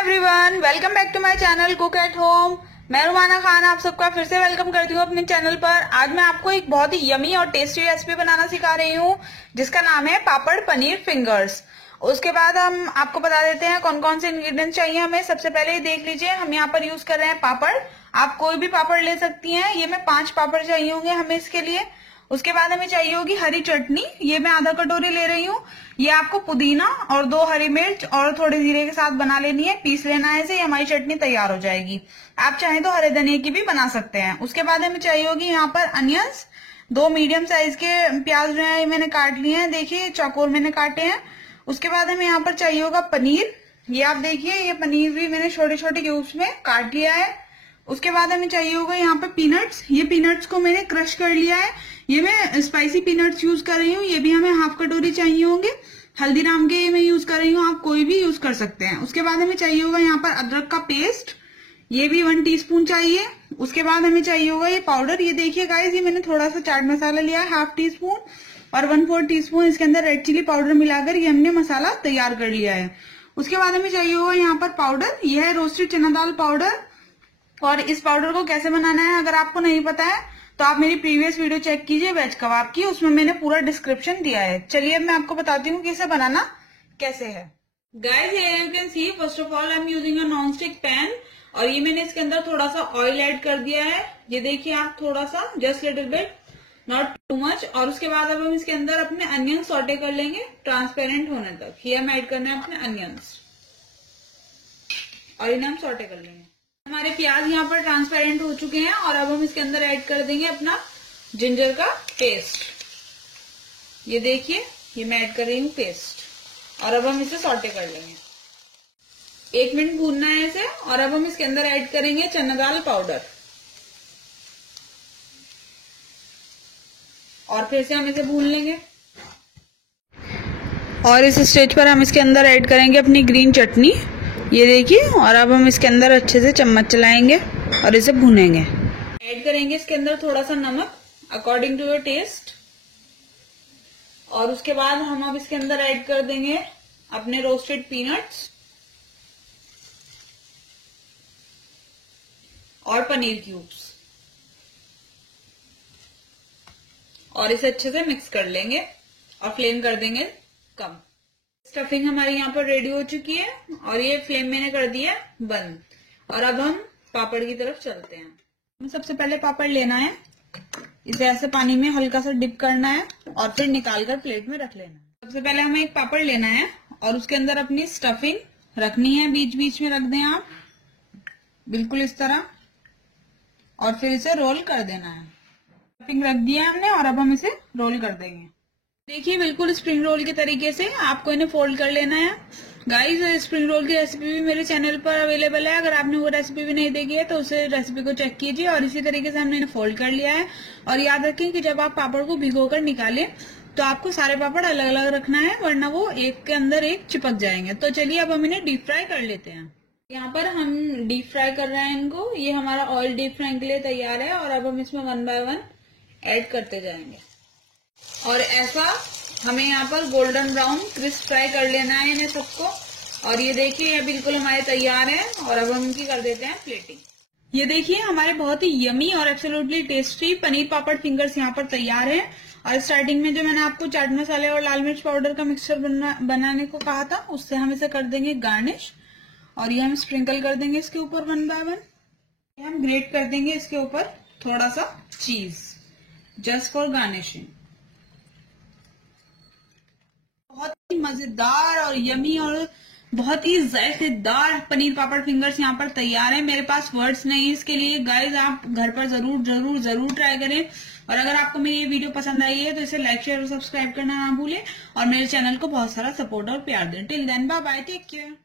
Everyone, welcome back to my channel cook at home. मैं रुमाना खान आप सबका फिर से वेलकम करती हूँ अपने चैनल पर। आज मैं आपको एक बहुत ही यमी और टेस्टी रेसिपी बनाना सिखा रही हूँ जिसका नाम है पापड़ पनीर फिंगर्स। उसके बाद हम आपको बता देते हैं कौन कौन से इंग्रेडिएंट्स चाहिए हमें। सबसे पहले ये देख लीजिए, हम यहाँ पर यूज कर रहे हैं पापड़। आप कोई भी पापड़ ले सकती हैं। ये मैं 5 पापड़ चाहिए होंगे हमें इसके लिए। उसके बाद हमें चाहिए होगी हरी चटनी, ये मैं आधा कटोरी ले रही हूँ। ये आपको पुदीना और 2 हरी मिर्च और थोड़े जीरे के साथ बना लेनी है, पीस लेना है इसे, हमारी चटनी तैयार हो जाएगी। आप चाहें तो हरे धनिया की भी बना सकते हैं। उसके बाद हमें चाहिए होगी यहाँ पर अनियंस, 2 मीडियम साइज के प्याज जो है मैंने काट लिए हैं, देखिए चौकोर मैंने काटे हैं। उसके बाद हमें यहाँ पर चाहिए होगा पनीर, ये आप देखिए ये पनीर भी मैंने छोटे छोटे क्यूब्स में काट लिया है। उसके बाद हमें चाहिए होगा यहाँ पर पीनट्स, ये पीनट्स को मैंने क्रश कर लिया है। ये मैं स्पाइसी पीनट्स यूज कर रही हूँ, ये भी हमें हाफ कटोरी चाहिए होंगे। हल्दीराम के ये मैं यूज कर रही हूँ, आप कोई भी यूज कर सकते हैं। उसके बाद हमें चाहिए होगा यहाँ पर अदरक का पेस्ट, ये भी 1 टीस्पून चाहिए। उसके बाद हमें चाहिए होगा ये पाउडर, ये देखिए गाइस ये मैंने थोड़ा सा चाट मसाला लिया है हाफ टीस्पून, और 1/4 टीस्पून इसके अंदर रेड चिली पाउडर मिलाकर ये हमने मसाला तैयार कर लिया है। उसके बाद हमें चाहिए होगा यहाँ पर पाउडर, यह है रोस्टेड चना दाल पाउडर। और इस पाउडर को कैसे बनाना है अगर आपको नहीं पता है तो आप मेरी प्रीवियस वीडियो चेक कीजिए वेज कबाब की, उसमें मैंने पूरा डिस्क्रिप्शन दिया है। चलिए अब मैं आपको बताती हूँ कि इसे बनाना कैसे है। Guys here you can see, first of all I am using a non stick pan, और ये मैंने इसके अंदर थोड़ा सा ऑयल ऐड कर दिया है। ये देखिए आप, थोड़ा सा, just little bit, not too much. और उसके बाद अब हम इसके अंदर अपने अनियन सॉटे कर लेंगे ट्रांसपेरेंट होने तक। ये हम ऐड करना है अपने अनियंस और इन्हें हम सॉटे कर लेंगे। हमारे प्याज यहाँ पर ट्रांसपेरेंट हो चुके हैं और अब हम इसके अंदर ऐड कर देंगे अपना जिंजर का पेस्ट। ये देखिए ये मैं ऐड कर रही हूँ पेस्ट, और अब हम इसे सॉटे कर लेंगे। 1 मिनट भूनना है इसे। और अब हम इसके अंदर ऐड करेंगे चना दाल पाउडर, और फिर से हम इसे भून लेंगे। और इस स्टेज पर हम इसके अंदर ऐड करेंगे अपनी ग्रीन चटनी, ये देखिए। और अब हम इसके अंदर अच्छे से चम्मच चलाएंगे और इसे भूनेंगे। ऐड करेंगे इसके अंदर थोड़ा सा नमक अकॉर्डिंग टू योर टेस्ट। और उसके बाद हम अब इसके अंदर ऐड कर देंगे अपने रोस्टेड पीनट्स और पनीर क्यूब्स, और इसे अच्छे से मिक्स कर लेंगे और फ्लेम कर देंगे कम। स्टफिंग हमारी यहाँ पर रेडी हो चुकी है और ये फ्लेम मैंने कर दिया बंद। और अब हम पापड़ की तरफ चलते हैं। हमें सबसे पहले पापड़ लेना है, इसे ऐसे पानी में हल्का सा डिप करना है और फिर निकालकर प्लेट में रख लेना है। सबसे पहले हमें एक पापड़ लेना है और उसके अंदर अपनी स्टफिंग रखनी है, बीच बीच में रख दें आप, बिल्कुल इस तरह, और फिर इसे रोल कर देना है। स्टफिंग रख दिया हमने और अब हम इसे रोल कर देंगे। देखिए बिल्कुल स्प्रिंग रोल के तरीके से आपको इन्हें फोल्ड कर लेना है। गाइस स्प्रिंग रोल की रेसिपी भी मेरे चैनल पर अवेलेबल है, अगर आपने वो रेसिपी भी नहीं देखी है तो उसे रेसिपी को चेक कीजिए। और इसी तरीके से हमने इन्हें फोल्ड कर लिया है। और याद रखें कि जब आप पापड़ को भिगोकर निकालें तो आपको सारे पापड़ अलग अलग रखना है, वरना वो एक के अंदर एक चिपक जाएंगे। तो चलिए अब हम इन्हें डीप फ्राई कर लेते हैं। यहाँ पर हम डीप फ्राई कर रहे हैं इनको, ये हमारा ऑयल डीप फ्राई के लिए तैयार है। और अब हम इसमें 1 बाय 1 ऐड करते जाएंगे और ऐसा हमें यहाँ पर गोल्डन ब्राउन क्रिस्प फ्राई कर लेना है इन्हें सबको। और ये देखिए ये बिल्कुल हमारे तैयार है। और अब हम इनकी कर देते हैं प्लेटिंग। ये देखिए हमारे बहुत ही यमी और absolutely tasty paneer papad fingers यहाँ पर तैयार है। और स्टार्टिंग में जो मैंने आपको चाट मसाले और लाल मिर्च पाउडर का मिक्सचर बनाने को कहा था, उससे हम इसे कर देंगे गार्निश। और ये हम स्प्रिंकल कर देंगे इसके ऊपर 1 बाय 1। हम ग्रेट कर देंगे इसके ऊपर थोड़ा सा चीज, जस्ट फॉर गार्निशिंग। बहुत ही मजेदार और यमी और बहुत ही जायकेदार पनीर पापड़ फिंगर्स यहाँ पर तैयार है। मेरे पास वर्ड्स नहीं है इसके लिए। गाइज आप घर पर जरूर जरूर जरूर ट्राई करें। और अगर आपको मेरी ये वीडियो पसंद आई है तो इसे लाइक शेयर और सब्सक्राइब करना ना भूलें, और मेरे चैनल को बहुत सारा सपोर्ट और प्यार दें। Till then bye bye, take care.